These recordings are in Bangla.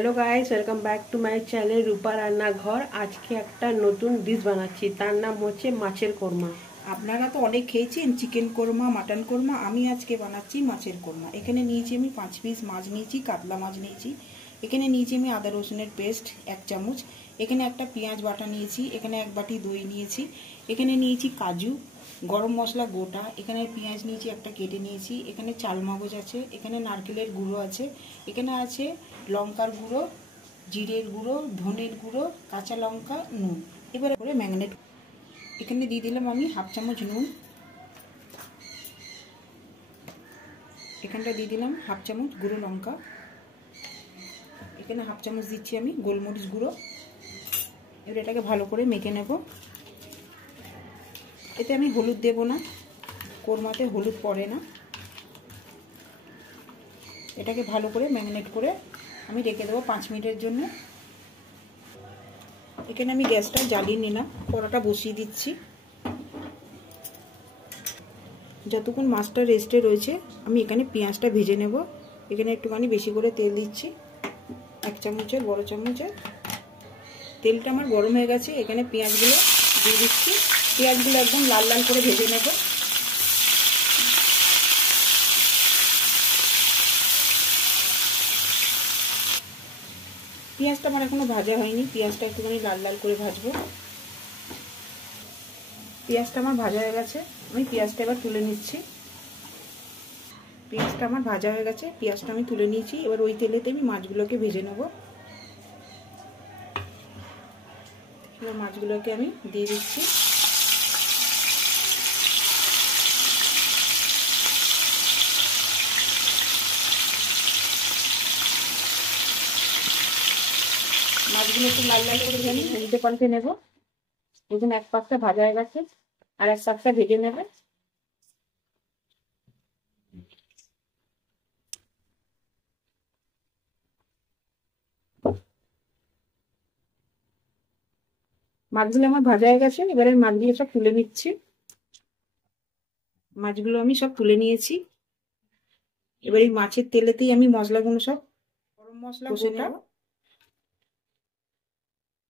Hello guys, welcome back to my channel Rupa রান্নাঘর। আজকে একটা নতুন ডিশ বানাচ্ছি, তার নাম হচ্ছে মাছের কোরমা। আপনারা তো অনেক খেয়েছেন চিকেন কোরমা, মাটন কোরমা। আমি আজকে বানাচ্ছি মাছের কোরমা। এখানে নিয়েছি আমি 5 পিস মাছ নিয়েছি, কাতলা মাছ নিয়েছি। এখানে নিয়েছি আমি আদা রসুনের পেস্ট 1 চামচ। এখানে একটা পেঁয়াজ বাটা নিয়েছি। এখানে 1 বাটি দই নিয়েছি। এখানে নিয়েছি কাজু, গরম মশলা গোটা। এখানে পেঁয়াজ নিয়েছি একটা কেটে নিয়েছি। এখানে চালমগজ আছে। এখানে নারকেলের গুঁড়ো আছে। এখানে আছে লঙ্কার গুঁড়ো, জিরের গুঁড়ো, ধনের গুঁড়ো, কাঁচা লঙ্কা, নুন। এবারে করে ম্যারিনেট। এখানে দিয়ে দিলাম আমি 1/2 চামচ নুন। এখানটা দিয়ে দিলাম 1/2 চামচ গুঁড়ো লঙ্কা। এখানে 1/2 চামচ দিচ্ছি আমি গোলমরিচ গুঁড়ো। এবার এটাকে ভালো করে মেখে নেব। এতে আমি হলুদ দেব না, কোরমাতে হলুদ পড়ে না। এটাকে ভালো করে ম্যারিনেট করে আমি রেখে দেবো 5 মিনিটের জন্য। এখানে আমি গ্যাসটা জ্বালিয়ে নিলাম, কড়াটা বসিয়ে দিচ্ছি। যতক্ষণ মাছটা রেস্টে রয়েছে আমি এখানে পেঁয়াজটা ভেজে নেব। এখানে একটুখানি বেশি করে তেল দিচ্ছি, 1 চামচের বড় চামচের। তেলটা আমার গরম হয়ে গেছে। এখানে পেঁয়াজগুলো দিয়ে দিচ্ছি। পেঁয়াজগুলো একদম লাল লাল করে ভেজে নেব। পেঁয়াজটা আমার এখনো ভাজা হয়নি, পেঁয়াজটা একটুখানি লাল লাল করে ভাজবো। পেঁয়াজটা আমার ভাজা হয়ে গেছে, আমি পেঁয়াজটা এবার তুলে নিচ্ছি। পেঁয়াজটা আমার ভাজা হয়ে গেছে, পেঁয়াজটা আমি তুলে নিয়েছি। এবার ওই তেলেতে আমি মাছগুলোকে ভেজে নেব। এবার মাছগুলোকে আমি দিয়ে দিচ্ছি। মাছগুলো একটু লাল লাল করে আমি উল্টে পাল্টে নেব। দেখুন এক পাশটা ভাজা হয়ে গেছে, আর এক পাশটা ভেজে নেবে। মাছগুলো আমার ভাজা হয়ে গেছে, এবারে মাছগুলো সব তুলে নিচ্ছি। মাছগুলো আমি সব তুলে নিয়েছি। এবার এই মাছের তেলেতেই আমি মশলাগুলো সব গরম মশলা কষে নেব।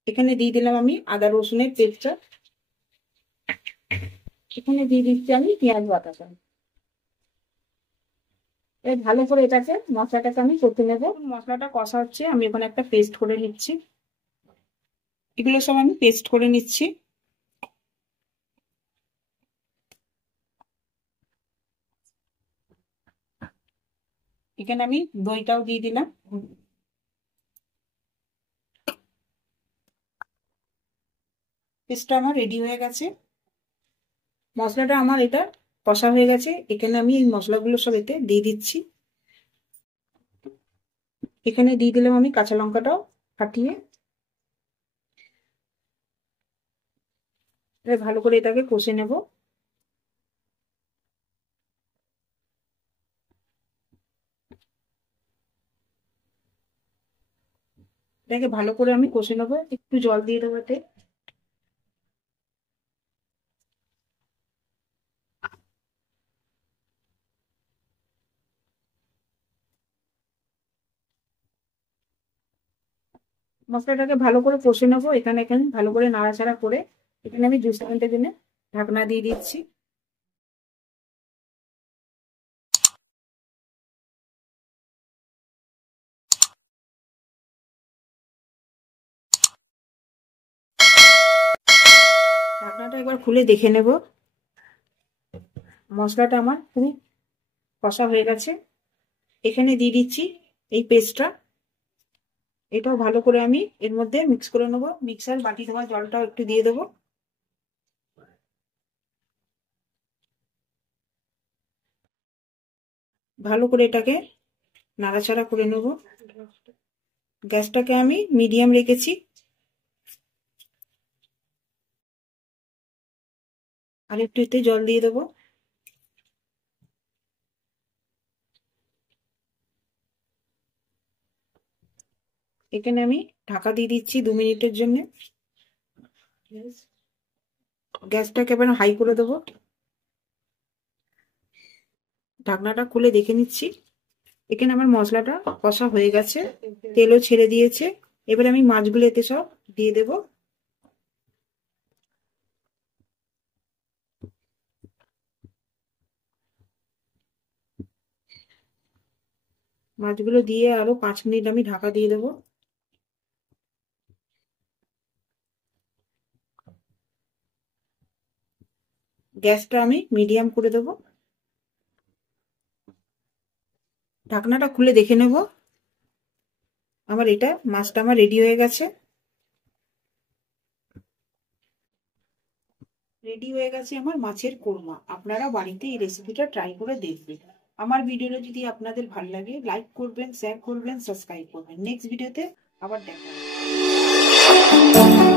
এখানে দিয়ে দিলাম আমি আদা রসুনের পেস্টটা। এখানে দিয়ে দিচ্ছি আমি পেঁয়াজ বাটাটা। এই ভালো করে এটাকে মশলাটাকে আমি কষে নেব। মশলাটা কষা হচ্ছে, আমি এখানে একটা পেস্ট করে নিচ্ছি। এগুলো সব আমি পেস্ট করে নিচ্ছি। এখানে আমি দইটাও দিয়ে দিলাম। পেস্টটা আমার রেডি হয়ে গেছে। মশলাটা আমার এটা কষা হয়ে গেছে। এখানে আমি এই মশলাগুলো সব এতে দিয়ে দিচ্ছি। এখানে দিয়ে দিলাম আমি কাঁচা লঙ্কাটাও ফাটিয়ে। ভালো করে এটাকে কষে নেব। এটাকে ভালো করে আমি কষে নেবো। একটু জল দিয়ে দেবো এতে। মশলাটাকে ভালো করে কষে নেবো। এখানে এখানে ভালো করে নাড়াচাড়া করে এখানে আমি 2 সেকেন্ডের জন্য ঢাকনা দিয়ে দিচ্ছি। ঢাকনাটা একবার খুলে দেখে নেব। মশলাটা আমার খুবই কষা হয়ে গেছে। এখানে দিয়ে দিচ্ছি এই পেস্টটা। এটাও ভালো করে আমি এর মধ্যে মিক্স করে নেবো। মিক্সার বাটি ধোয়া জলটাও একটু দিয়ে দেবো। ভালো করে এটাকে নাড়াচাড়া করে নেব। গ্যাসটাকে আমি মিডিয়াম রেখেছি। আর একটু এতে জল দিয়ে দেবো। এখানে আমি ঢাকা দিয়ে দিচ্ছি 2 মিনিটের জন্য। গ্যাসটাকে এবার হাই করে দেবো। ঢাকনাটা খুলে দেখে নিচ্ছি। এখানে আমার মশলাটা কষা হয়ে গেছে, তেলও ছেড়ে দিয়েছে। এবার আমি মাছগুলো এতে সব দিয়ে দেব। মাছগুলো দিয়ে আরো 5 মিনিট আমি ঢাকা দিয়ে দেবো। গ্যাসটা আমি মিডিয়াম করে দেবো। ঢাকনাটা খুলে দেখে নেব। আমার মাছটা আমার রেডি হয়ে গেছে। রেডি হয়ে গেছে আমার মাছের কোরমা। আপনারা বাড়িতে এই রেসিপিটা ট্রাই করে দেখবেন। আমার ভিডিওটা যদি আপনাদের ভালো লাগে, লাইক করবেন, শেয়ার করবেন, সাবস্ক্রাইব করবেন। নেক্সট ভিডিওতে আবার দেখা হবে।